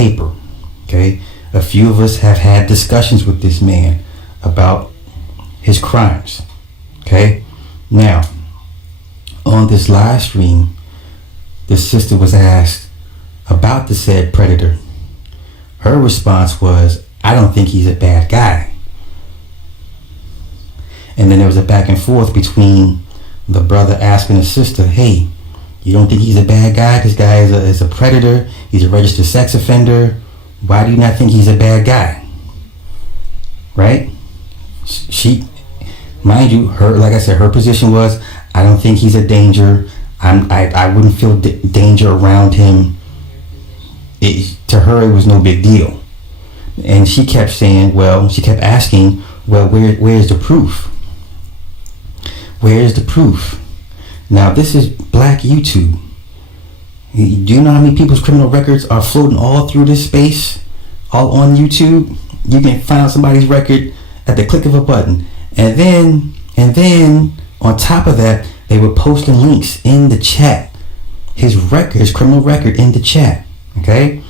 paper. Okay, a few of us have had discussions with this man about his crimes. Okay, now on this live stream, the sister was asked about the said predator. Her response was, I don't think he's a bad guy. And then there was a back and forth between the brother asking the sister, hey, you don't think he's a bad guy? This guy is a predator. He's a registered sex offender. Why do you not think he's a bad guy? Right? She, mind you, her, like I said, her position was, I don't think he's a danger. I wouldn't feel danger around him. To her, it was no big deal. And she kept saying, she kept asking, where's the proof? Where's the proof? Now, this is black YouTube. Do you know how many people's criminal records are floating all through this space? All on YouTube? You can find somebody's record at the click of a button. And then, on top of that, they were posting links in the chat. His criminal record in the chat. Okay?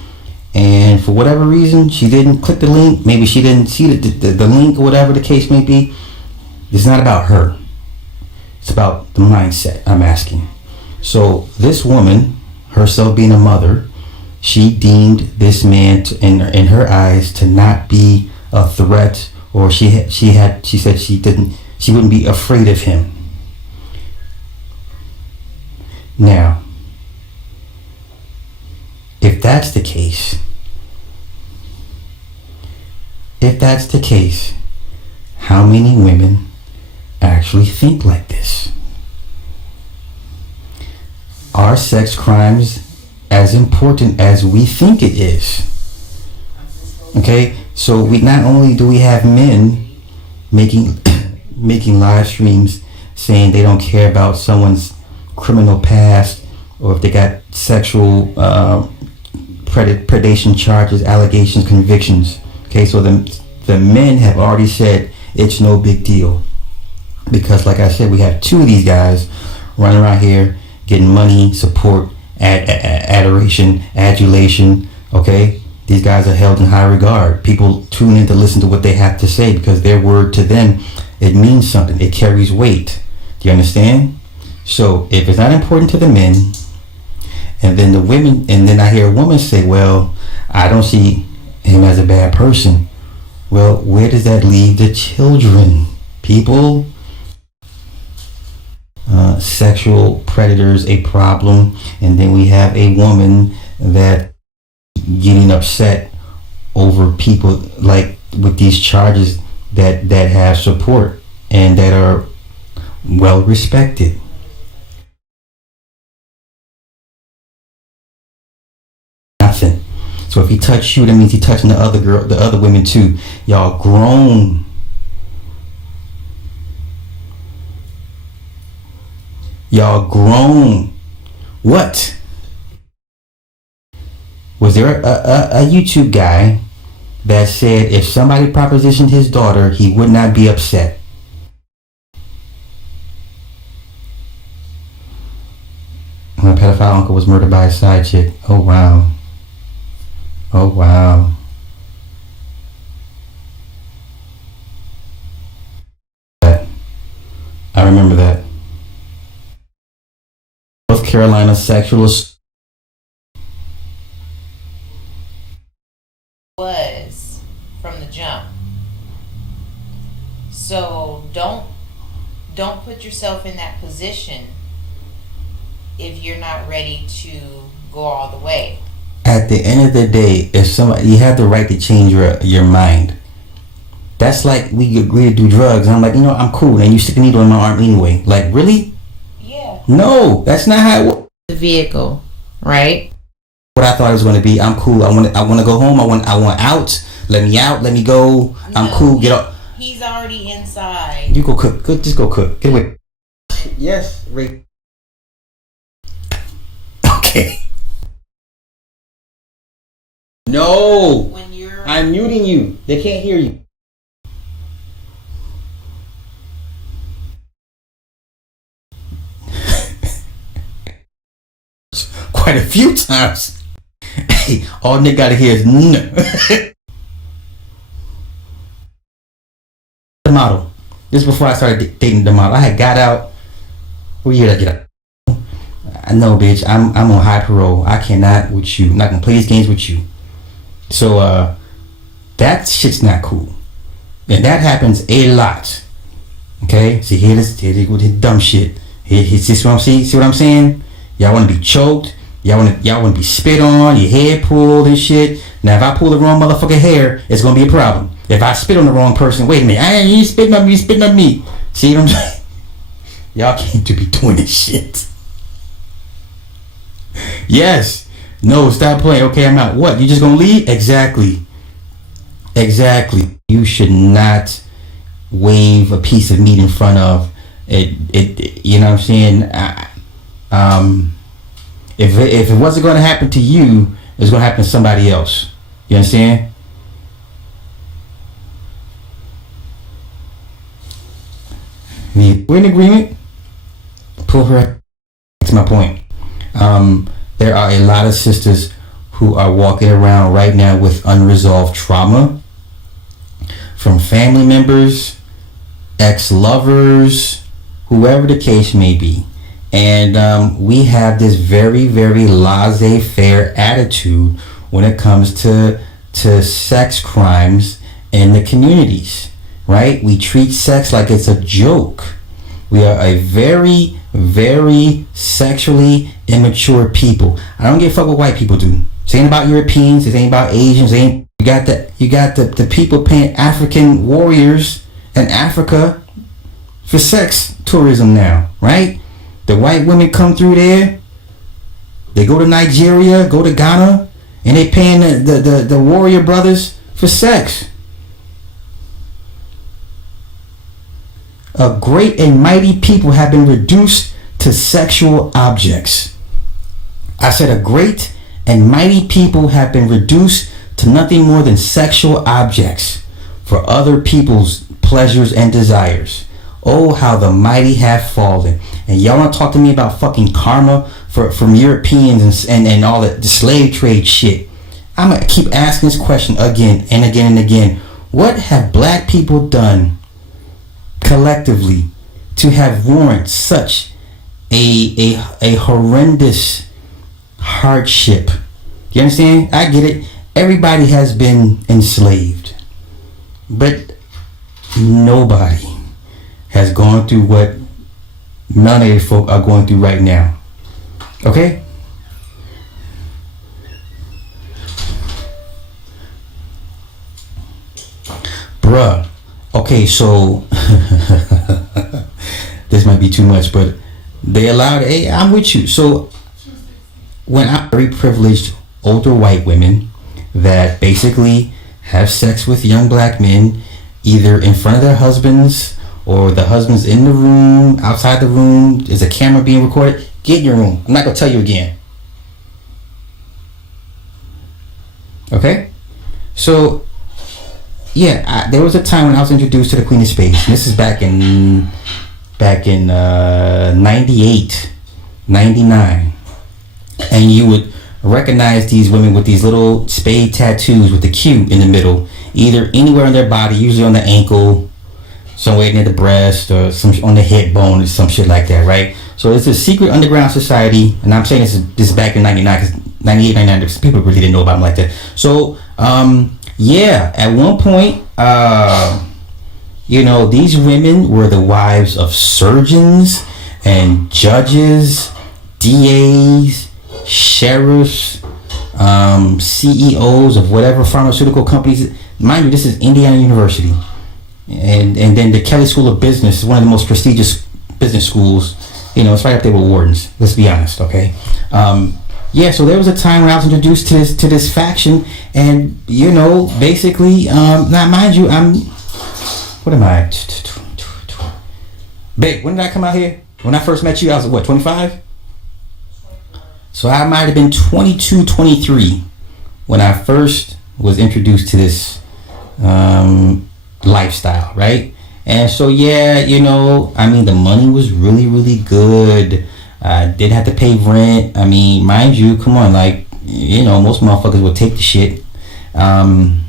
And for whatever reason, she didn't click the link. Maybe she didn't see the link or whatever the case may be. It's not about her. It's about the mindset, I'm asking. So this woman, herself being a mother, she deemed this man in her eyes to not be a threat, or she said she wouldn't be afraid of him. Now, if that's the case, how many women actually think like this? Are sex crimes as important as we think it is? Okay, so we not only do we have men making live streams saying they don't care about someone's criminal past, or if they got sexual predation charges, allegations, convictions. Okay, so the men have already said it's no big deal, because like I said, we have two of these guys running around here getting money, support, adoration, adulation. Okay, these guys are held in high regard. People tune in to listen to what they have to say, because their word to them, it means something. It carries weight. Do you understand? So if it's not important to the men, and then the women, and then I hear a woman say, well, I don't see him as a bad person. Well, where does that leave the children? People, sexual predators, a problem, and then we have a woman that getting upset over people like with these charges that have support and that are well respected. Nothing. So if he touched you, that means he touching the other women too. Y'all grown. Y'all grown. What? Was there a YouTube guy that said if somebody propositioned his daughter, he would not be upset? My pedophile uncle was murdered by a side chick. Oh wow. Oh wow. I remember that. North Carolina sexual was from the jump. So don't put yourself in that position if you're not ready to go all the way. At the end of the day, if somebody, you have the right to change your mind. That's like we agree to do drugs, and I'm like, I'm cool, and you stick a needle in my arm anyway. Like, really? Yeah. No, that's not how it works. The vehicle, right? What I thought it was going to be, I'm cool. I want to go home. I want out. Let me out. Let me go. I'm cool. Get up. He's already inside. You go cook. Just go cook. Get away. Yes, Ray. Okay. No. I'm muting you. They can't hear you. Quite a few times. All nigga gotta hear is no. The model. This is before I started dating the model. I had got out. What year did I get out? I know, bitch. I'm on high parole. I cannot with you. I'm not gonna play these games with you. So that shit's not cool. And that happens a lot. Okay? See, here they go with this dumb shit. See what I'm saying? Y'all wanna be choked. Y'all wanna be spit on, your hair pulled and shit. Now if I pull the wrong motherfucking hair, it's gonna be a problem. If I spit on the wrong person, wait a minute, you spitting on me. See what I'm saying? Y'all can't be doing this shit. Yes. No, stop playing. Okay, I'm out. What? You just gonna leave? Exactly. You should not wave a piece of meat in front of it. You know what I'm saying? If it wasn't going to happen to you, it's going to happen to somebody else. You understand? We're in agreement. Pull her. That's my point. There are a lot of sisters who are walking around right now with unresolved trauma from family members, ex-lovers, whoever the case may be. And we have this very, very laissez-faire attitude when it comes to sex crimes in the communities, right? We treat sex like it's a joke. We are a very, very sexually immature people. I don't give a fuck what white people do. This ain't about Europeans. This ain't about Asians. You got the people paying African warriors in Africa for sex tourism now, right? The white women come through there. They go to Nigeria, go to Ghana, and they paying the warrior brothers for sex. A great and mighty people have been reduced to sexual objects. I said a great and mighty people have been reduced to nothing more than sexual objects for other people's pleasures and desires. Oh, how the mighty have fallen. And y'all want to talk to me about fucking karma from Europeans and all the slave trade shit. I'm going to keep asking this question again and again and again. What have black people done collectively to have warranted such a horrendous hardship? You understand? I get it. Everybody has been enslaved. But nobody has gone through what none of you folk are going through right now. Okay? Bruh. Okay, so this might be too much, but they allowed, hey, I'm with you. So when I'm very privileged older white women that basically have sex with young black men, either in front of their husbands or the husband's in the room, outside the room, is a camera being recorded, get in your room. I'm not going to tell you again. Okay? So, yeah, there was a time when I was introduced to the Queen of Spades. This is back in 98, 99. And you would recognize these women with these little spade tattoos with the Q in the middle, either anywhere on their body, usually on the ankle, somewhere near the breast, or some on the hip bone, or some shit like that, right? So it's a secret underground society, and I'm saying this is back in 99, because 98, 99, people really didn't know about them like that. So, yeah, at one point, these women were the wives of surgeons and judges, DAs, sheriffs, CEOs of whatever pharmaceutical companies. Mind you, this is Indiana University, and then the Kelley School of Business is one of the most prestigious business schools. It's right up there with Wharton's. Let's be honest, okay? Yeah, so there was a time when I was introduced to this faction, and basically, now mind you, what am I? Babe, when did I come out here? When I first met you, I was what, 25? So I might have been 22, 23 when I first was introduced to this lifestyle, right? And so, yeah, the money was really, really good. I didn't have to pay rent. I mean, mind you, come on, like, most motherfuckers would take the shit. And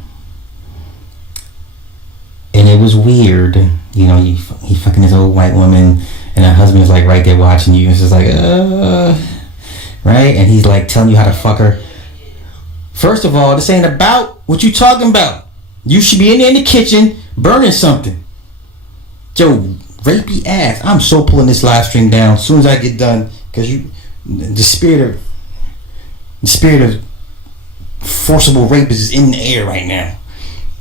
it was weird. He fucking this old white woman, and her husband is like right there watching you. It's just like, right? And he's like telling you how to fuck her. First of all, this ain't about what you talking about. You should be in there in the kitchen burning something. Joe, rapey ass. I'm so pulling this live stream down as soon as I get done, because the spirit of forcible rape is in the air right now.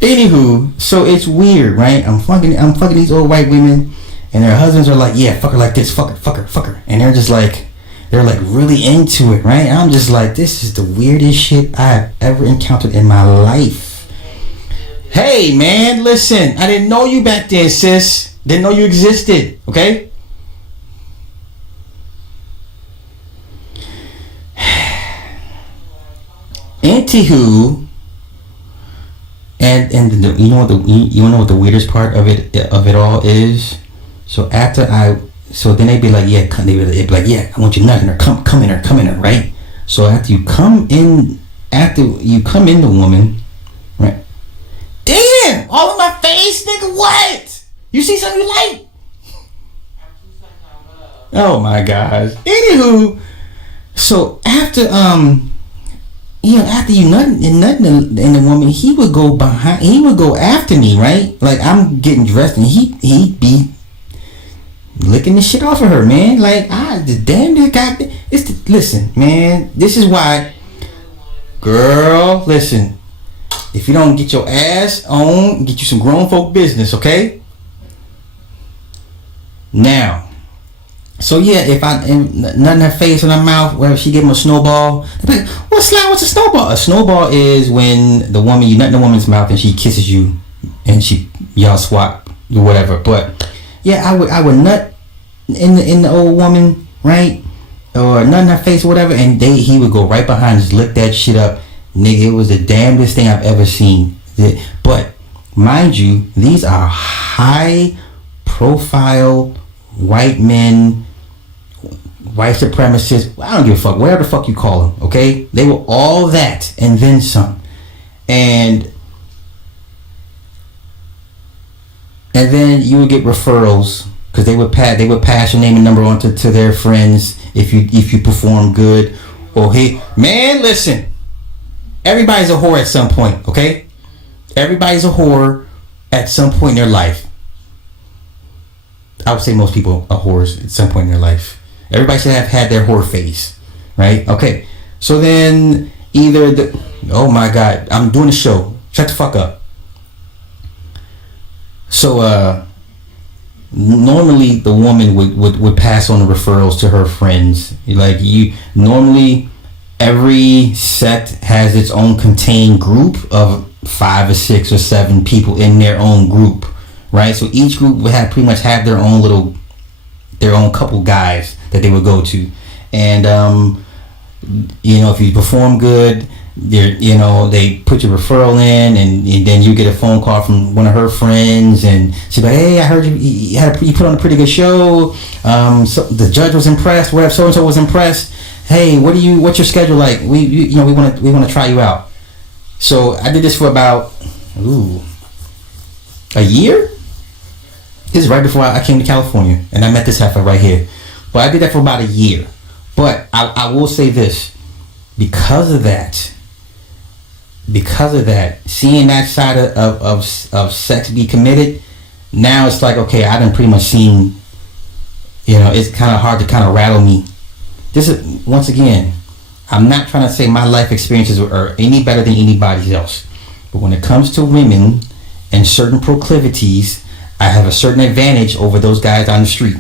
Anywho, so it's weird, right? I'm fucking these old white women, and their husbands are like, yeah, fuck her like this, fuck her, and they're like really into it, right? I'm just like, this is the weirdest shit I've ever encountered in my life. Hey man, listen, I didn't know you back then, sis. Didn't know you existed, okay? Anywho, and you know what the weirdest part of it all is? So then they'd be like, yeah, I want you nutting her, come in her, right? So after you come in the woman, right? Damn, all in my face, nigga, what? You see something you like? Oh my gosh. Anywho, so after after you nutting in the woman, he would go after me, right? Like I'm getting dressed and he'd be licking the shit off of her, man. Like listen, man, this is why, girl, listen, if you don't get your ass on, get you some grown folk business, okay? Now, so yeah, if I nut in her face or her mouth, wherever she give him a snowball, they're like, what's a snowball? A snowball is when the woman, you nut in the woman's mouth and she kisses you, and y'all swap or whatever. But yeah, I would nut in the old woman, right, or nut in her face or whatever, and he would go right behind and just lick that shit up, nigga. It was the damnedest thing I've ever seen. But mind you, these are high profile white men, white supremacists, I don't give a fuck, whatever the fuck you call them, okay? They were all that and then some. And then you would get referrals, because they would pass your name and number on to their friends if you perform good. Or hey, man, listen, everybody's a whore at some point, okay? Everybody's a whore at some point in their life. I would say most people are whores at some point in their life. Everybody should have had their whore phase, right? Okay, so then oh my god, I'm doing a show. Shut the fuck up. So normally the woman would pass on the referrals to her friends. Normally every sect has its own contained group of 5 or 6 or 7 people in their own group, right? So each group would pretty much have their own couple guys that they would go to, and if you perform good, they put your referral in, and then you get a phone call from one of her friends, and she's like, hey, I heard you put on a pretty good show. So the judge was impressed. Whatever, so and so was impressed. Hey, what's your schedule like? We want to try you out. So I did this for about a year. This is right before I came to California, and I met this heifer right here. But I did that for about a year. But I will say this, because of that, seeing that side of sex be committed, now it's like, okay, I done pretty much seen, it's kind of hard to kind of rattle me. This is, once again, I'm not trying to say my life experiences are any better than anybody else. But when it comes to women and certain proclivities, I have a certain advantage over those guys on the street.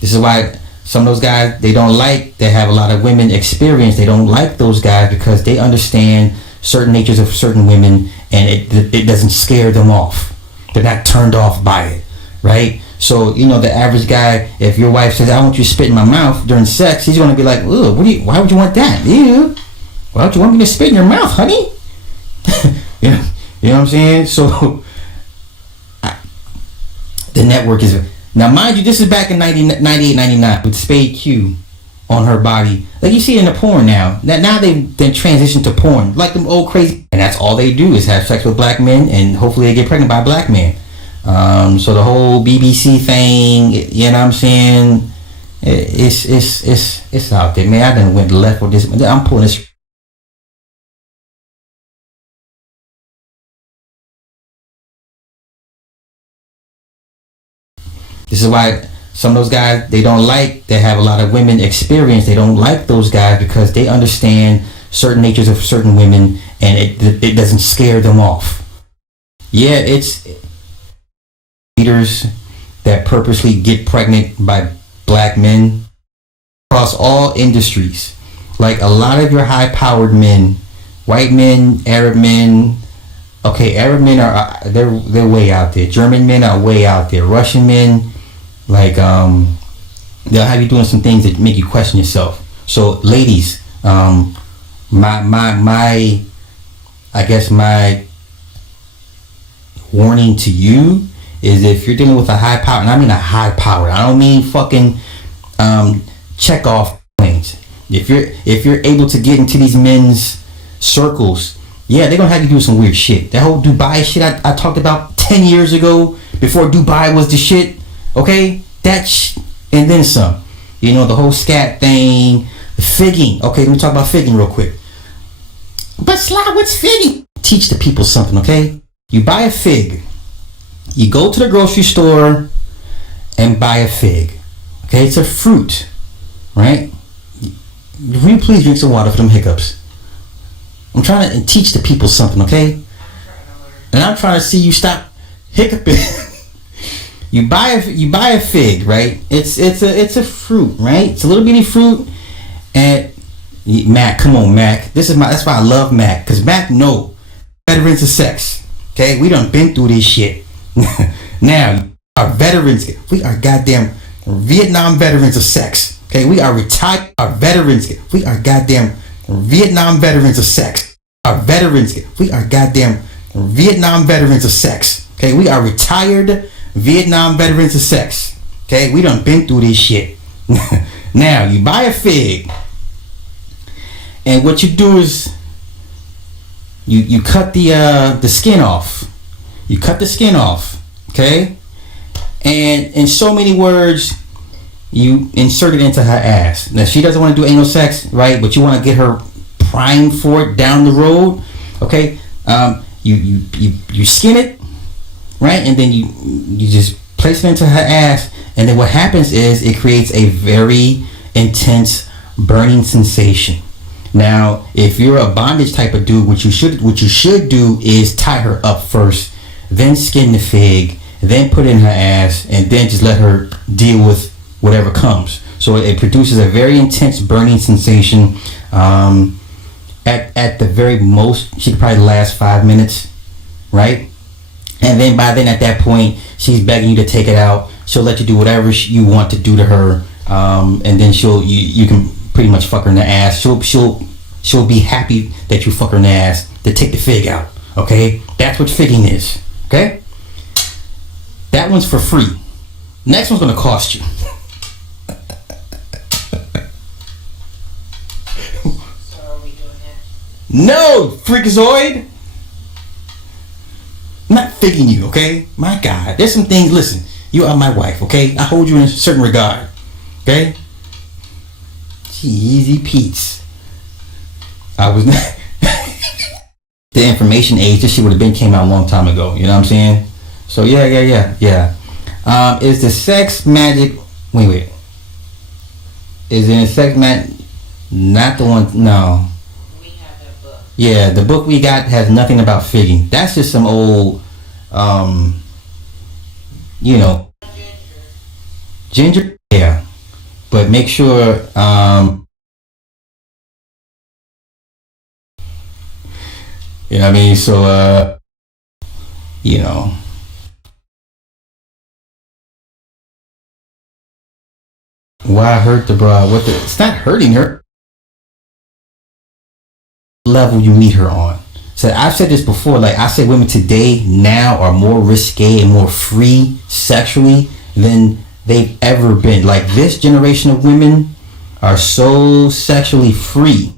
This is why some of those guys, they have a lot of women experience. They don't like those guys because they understand certain natures of certain women, and it doesn't scare them off. They're not turned off by it, right? So, the average guy, if your wife says, I want you to spit in my mouth during sex, he's going to be like, ugh, why would you want that? Ew. Why would you want me to spit in your mouth, honey? You know what I'm saying? So, the network is... Now, mind you, this is back in 98, 99 with Spade Q. on her body. Like you see it in the porn now. Now they've then transitioned to porn. Like them old crazy. And that's all they do is have sex with black men, and hopefully they get pregnant by a black man. So the whole BBC thing, you know what I'm saying? It's out there, man. I done went left with this. I'm pulling this. This is why some of those guys they don't like. They have a lot of women experience. They don't like those guys because they understand certain natures of certain women, and it doesn't scare them off. Yeah, it's leaders that purposely get pregnant by black men across all industries. Like a lot of your high-powered men, white men, Arab men. Okay, Arab men are they're way out there. German men are way out there. Russian men, like they'll have you doing some things that make you question yourself. So, ladies, my I guess my warning to you is if you're dealing with a high power, and I mean a high power, I don't mean fucking check off planes. If you're able to get into these men's circles, yeah, they're gonna have you do some weird shit. That whole Dubai shit I talked about 10 years ago, before Dubai was the shit. Okay, and then some. You know, the whole scat thing, the figging. Okay, let me talk about figging real quick. But Sly, what's figging? Teach the people something, okay? You buy a fig. You go to the grocery store and buy a fig. Okay, it's a fruit, right? Will you please drink some water for them hiccups? I'm trying to teach the people something, okay? And I'm trying to see you stop hiccuping. You buy a fig, right? It's a fruit, right? It's a little bitty fruit. And Mac, come on, Mac. That's why I love Mac, because Mac know veterans of sex. Okay, we done been through this shit. Now, our veterans, we are goddamn Vietnam veterans of sex. Okay, we are retired. Our veterans, we are goddamn Vietnam veterans of sex. Our veterans, we are goddamn Vietnam veterans of sex. Okay, we are retired Vietnam veterans of sex. Okay, we done been through this shit. Now, you buy a fig, and what you do is you cut the skin off. You cut the skin off, okay? And in so many words, you insert it into her ass. Now, she doesn't want to do anal sex, right? But you want to get her primed for it down the road, okay? You skin it, right? And then you just place it into her ass. And then what happens is it creates a very intense burning sensation. Now, if you're a bondage type of dude, what you should do is tie her up first, then skin the fig, then put it in her ass, and then just let her deal with whatever comes. So it produces a very intense burning sensation. At the very most, she could probably last 5 minutes, right? And then by then, at that point, she's begging you to take it out. She'll let you do whatever you want to do to her, and then you can pretty much fuck her in the ass. She'll be happy that you fuck her in the ass to take the fig out. Okay, that's what figging is. Okay, that one's for free. Next one's gonna cost you. So are we doing that? No, freakazoid. I'm not figging you, okay? My God, there's some things. Listen, you are my wife, okay? I hold you in a certain regard, okay? Easy Pete's. I was not. The information age, this shit would have been came out a long time ago. You know what I'm saying? So yeah. Is the sex magic? Wait. Is it a sex magic? Not the one. No. We have that book. Yeah, the book we got has nothing about figging. That's just some old, ginger. Yeah, but make sure, you know what I mean? So, why hurt the bra? It's not hurting her. Level you meet her on. So I've said this before, like I said, women today now are more risque and more free sexually than they've ever been. Like this generation of women are so sexually free.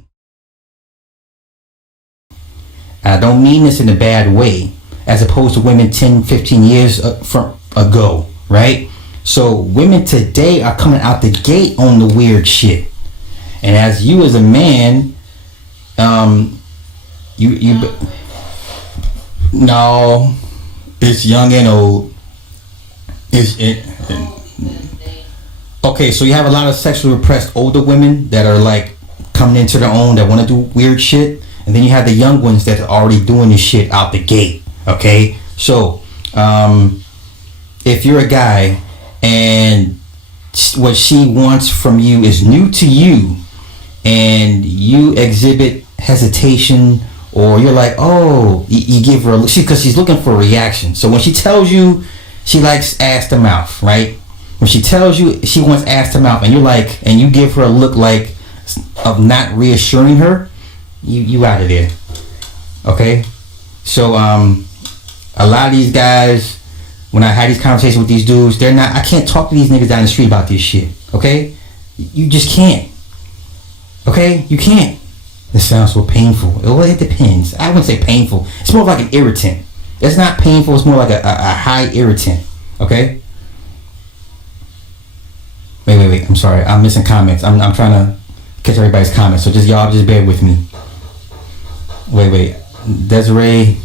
I don't mean this in a bad way, as opposed to women 10, 15 years ago, right? So women today are coming out the gate on the weird shit. And as you as a man, no, it's young and old. Okay, so you have a lot of sexually repressed older women that are like coming into their own, that want to do weird shit. And then you have the young ones that are already doing this shit out the gate. Okay, so if you're a guy and what she wants from you is new to you, and you exhibit hesitation, or you're like, oh, you give her because she's looking for a reaction. So when she tells you she likes ass to mouth, right? When she tells you she wants ass to mouth, and you're like, and you give her a look like of not reassuring her, you out of there. Okay, so a lot of these guys, when I had these conversations with these dudes, they're not. I can't talk to these niggas down the street about this shit. Okay, you just can't. Okay, you can't. It sounds so painful. Well, it depends. I wouldn't say painful. It's more like an irritant. It's not painful. It's more like a high irritant. Okay. Wait. I'm sorry. I'm missing comments. I'm trying to catch everybody's comments. So y'all just bear with me. Wait. Desiree.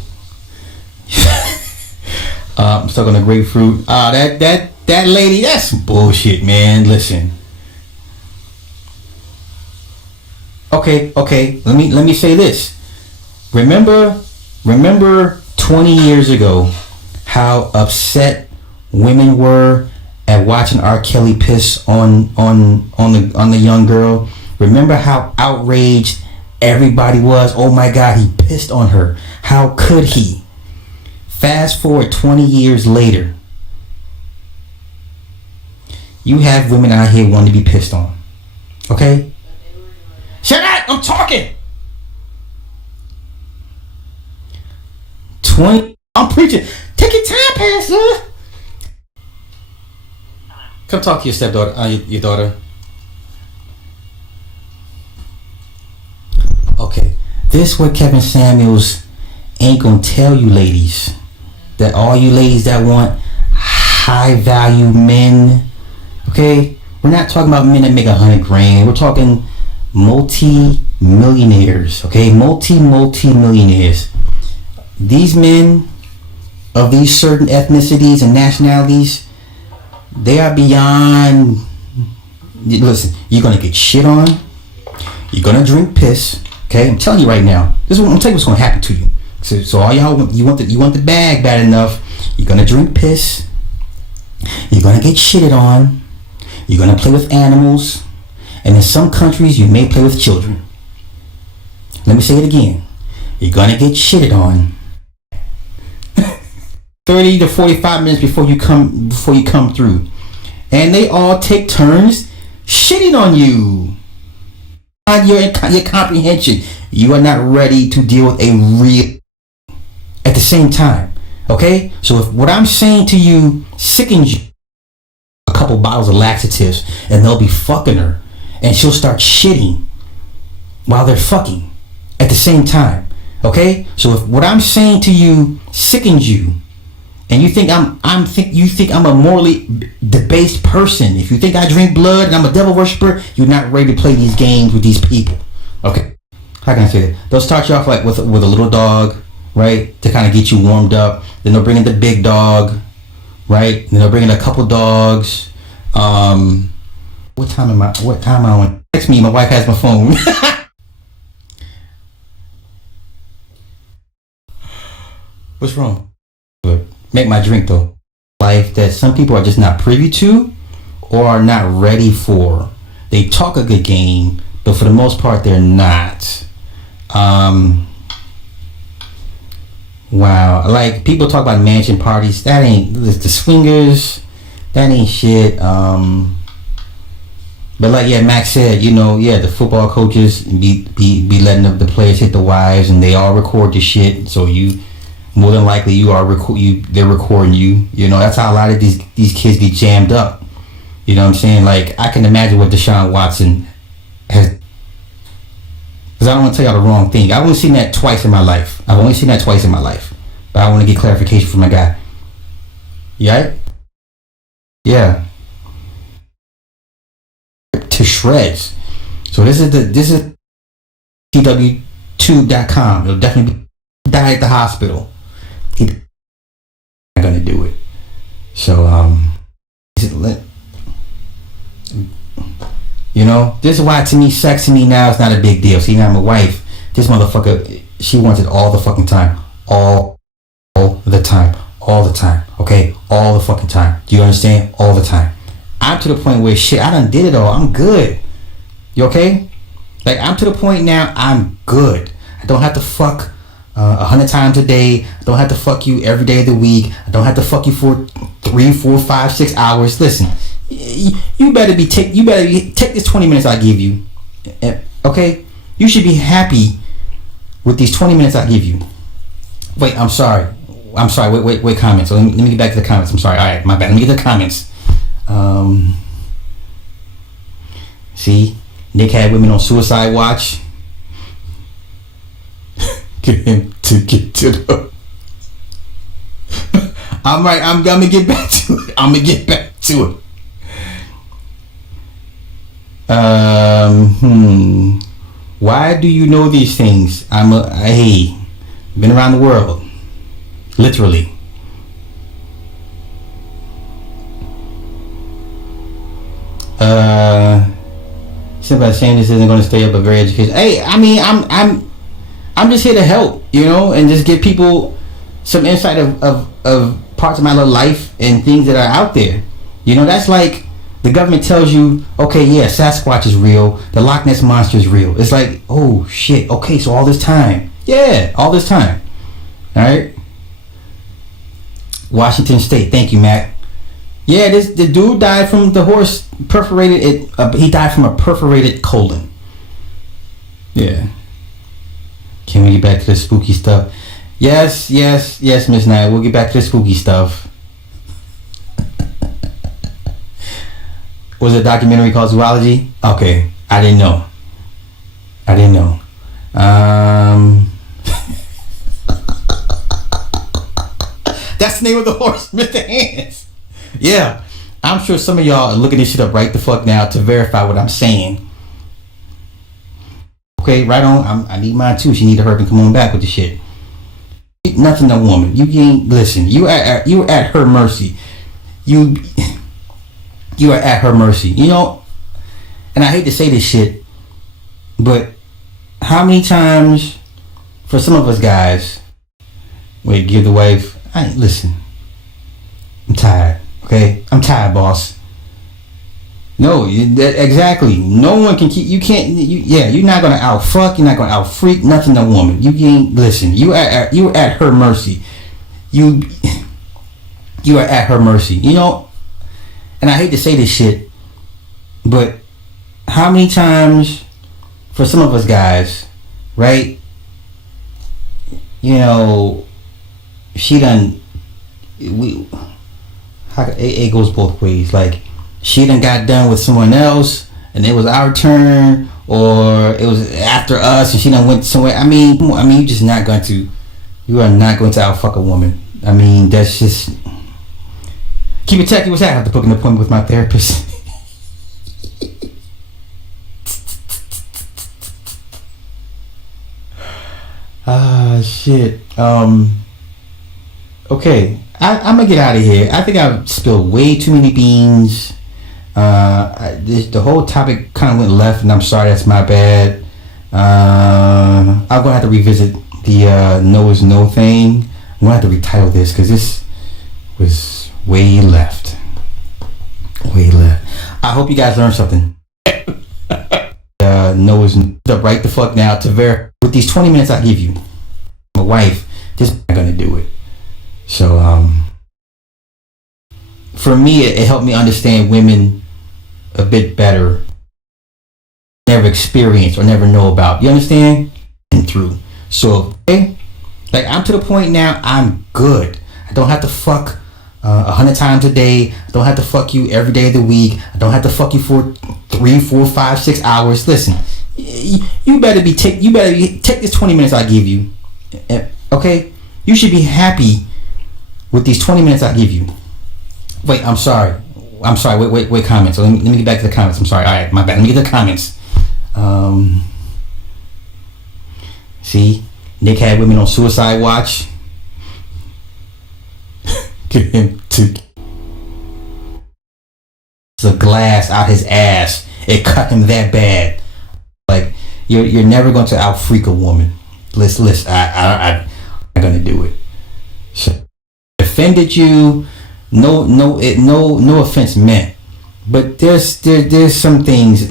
I'm stuck on the grapefruit. That lady. That's some bullshit, man. Listen. Okay. Let me say this. Remember 20 years ago how upset women were at watching R. Kelly piss on the young girl? Remember how outraged everybody was? Oh my God, he pissed on her. How could he? Fast forward 20 years later, you have women out here wanting to be pissed on. Okay? Shut up! I'm talking! I'm preaching. Take your time, Pastor. Come talk to your stepdaughter, your daughter. Okay, this what Kevin Samuels ain't gonna tell you, ladies. That all you ladies that want high value men, okay? We're not talking about men that make $100,000. We're talking multi-millionaires, okay? Multi-millionaires. These men of these certain ethnicities and nationalities, they are beyond. Listen, you're gonna get shit on. You're gonna drink piss. Okay, I'm telling you right now. I'm telling you what's gonna happen to you. So all y'all, you want the bag bad enough. You're gonna drink piss. You're gonna get shitted on. You're gonna play with animals, and in some countries you may play with children. Let me say it again. You're gonna get shitted on. 30 to 45 minutes before you come through, and they all take turns shitting on you. Your comprehension. You are not ready to deal with a real at the same time. Okay, so if what I'm saying to you sickens you, a couple bottles of laxatives, and they'll be fucking her, and she'll start shitting while they're fucking at the same time. Okay, so if what I'm saying to you sickens you, and you think I'm a morally debased person, if you think I drink blood and I'm a devil worshiper, you're not ready to play these games with these people. Okay, how can I say that? They'll start you off like with a little dog, right, to kind of get you warmed up. Then they'll bring in the big dog, right? Then they'll bring in a couple dogs. What time am I on? Text me. My wife has my phone. What's wrong? Make my drink though. Life that some people are just not privy to or are not ready for. They talk a good game, but for the most part they're not. Wow, like people talk about mansion parties. That ain't the swingers. That ain't shit. But like Max said, the football coaches be letting the players hit the wives, and they all record the shit. So you. More than likely, they're recording you. That's how a lot of these kids get jammed up. You know what I'm saying? Like, I can imagine what Deshaun Watson Because I don't want to tell y'all the wrong thing. I've only seen that twice in my life. But I want to get clarification from my guy. Yeah? Yeah. To shreds. So this is TW2.com. It'll definitely die at the hospital. He's not gonna do it. So you know, this is why to me, sex to me now is not a big deal. See, now I'm a wife. This motherfucker, she wants it all the fucking time. All the time. Okay? All the fucking time. Do you understand? All the time. I'm to the point where shit, I done did it all. I'm good. You okay? Like, I'm to the point now, I'm good. I don't have to fuck 100 times a day. I don't have to fuck you every day of the week. I don't have to fuck you for 3, 4, 5, 6 hours. Listen, you better take this 20 minutes I give you. Okay? You should be happy with these 20 minutes I give you. Wait, I'm sorry. Wait, comments. So let me get back to the comments. I'm sorry. All right, my bad. Let me get to the comments. See, Nick had women on suicide watch. Get him to get to the. I'm right. I'm gonna get back to it. Why do you know these things? Hey, been around the world, literally. Somebody saying this isn't going to stay up a very education. Hey, I mean, I'm just here to help, you know, and just give people some insight of parts of my little life and things that are out there. You know, that's like the government tells you, okay, yeah, Sasquatch is real, the Loch Ness Monster is real. It's like, oh shit, okay, so all this time. Yeah, all this time. Alright? Washington State, thank you, Mac. Yeah, the dude died from the horse perforated it. He died from a perforated colon. Yeah. Can we get back to the spooky stuff? Yes, Miss Knight. We'll get back to the spooky stuff. Was it a documentary called Zoology? Okay, I didn't know. That's the name of the horse, Mr. Hands. Yeah, I'm sure some of y'all are looking this shit up right the fuck now to verify what I'm saying. Okay, right on. I need mine too. She need to hurry and come on back with the shit. Nothing, no woman. You can't listen. You are at her mercy. You are at her mercy. You know, and I hate to say this shit, but how many times for some of us guys, wait, give the wife. Listen. I'm tired. Okay, I'm tired, boss. No, exactly. No one can keep. You can't. You're not gonna out fuck. You're not gonna out freak. Nothing, no woman. You can't listen. You are at her mercy. You are at her mercy. You know, and I hate to say this shit, but how many times for some of us guys, right? You know, she done. It goes both ways. Like, she done got done with someone else and it was our turn, or it was after us and she done went somewhere. I mean you are not going to outfuck a woman. I mean, that's just, keep it techie. What's that? I have to book an appointment with my therapist. Shit. Okay, I'm gonna get out of here. I think I've spilled way too many beans. The whole topic kind of went left, and I'm sorry. That's my bad. I'm gonna have to revisit the no is no thing. I'm gonna have to retitle this because this was way left. I hope you guys learned something. No is no. Right the fuck now to verify with these 20 minutes I give you. My wife, just not gonna do it. So for me, it helped me understand women a bit better. Never experienced or never know about. You understand? And through. So, okay? Like, I'm to the point now, I'm good. I don't have to fuck 100 times a day. I don't have to fuck you every day of the week. I don't have to fuck you for 3, 4, 5, 6 hours. Listen, you better take this 20 minutes I give you. Okay? You should be happy with these 20 minutes I give you. Wait, I'm sorry. Wait, comments. So let me get back to the comments. I'm sorry. All right, my bad. Let me get the comments. See, Nick had women on suicide watch. Get him to the glass out his ass. It cut him that bad. Like you're never going to out freak a woman. Listen. I'm not gonna do it. So, offended you. No offense meant. But there's some things.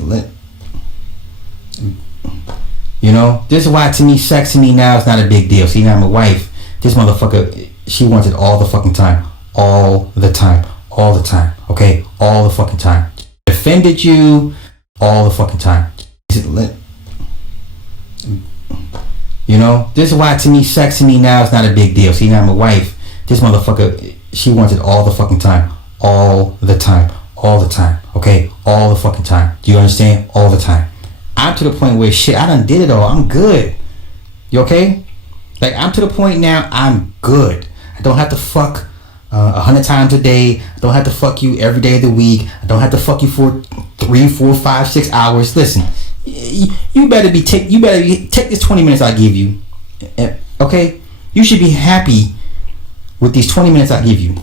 You know, this is why to me, sex to me now is not a big deal. See, now I'm a wife. This motherfucker, she wants it all the fucking time. All the time. Okay? All the fucking time. Offended you all the fucking time. You know, this is why to me, sex to me now is not a big deal. See, now I'm a wife. This motherfucker, she wants it all the fucking time. All the time. Okay? All the fucking time. Do you understand? All the time. I'm to the point where shit, I done did it all. I'm good. You okay? Like, I'm to the point now, I'm good. I don't have to fuck 100 times a day. I don't have to fuck you every day of the week. I don't have to fuck you for 3, 4, 5, 6 hours. Listen, you better take this 20 minutes I give you. Okay? You should be happy with these 20 minutes I give you.